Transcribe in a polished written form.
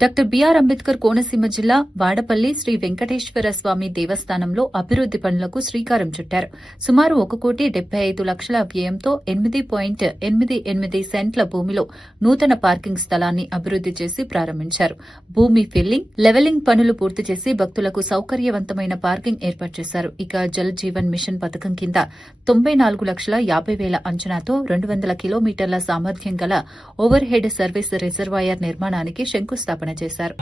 Doctor BR Ambedkar Konaseema జిల్లా వాడపల్లి శ్రీ వెంకటేశ్వర స్వామి దేవస్థానంలో అభివృద్ది పనులకు శ్రీకారం చుట్టారు. సుమారు 1,75,00,000 వ్యయంతో 8.88 సెంట్ల భూమిలో నూతన పార్కింగ్ స్థలాన్ని అభివృద్ది చేసి ప్రారంభించారు. భూమి ఫిల్లింగ్, లెవెలింగ్ పనులు పూర్తి చేసి భక్తులకు సౌకర్యవంతమైన పార్కింగ్ ఏర్పాటు చేశారు. ఇక జల్ జీవన్ మిషన్ పథకం కింద 94,50,000 అంచనాతో 200 కిలోమీటర్ల సామర్థ్యం గల ఓవర్ హెడ్ సర్వీస్ రిజర్వాయర్ నిర్మాణానికి శంకుస్థాపన చేశారు.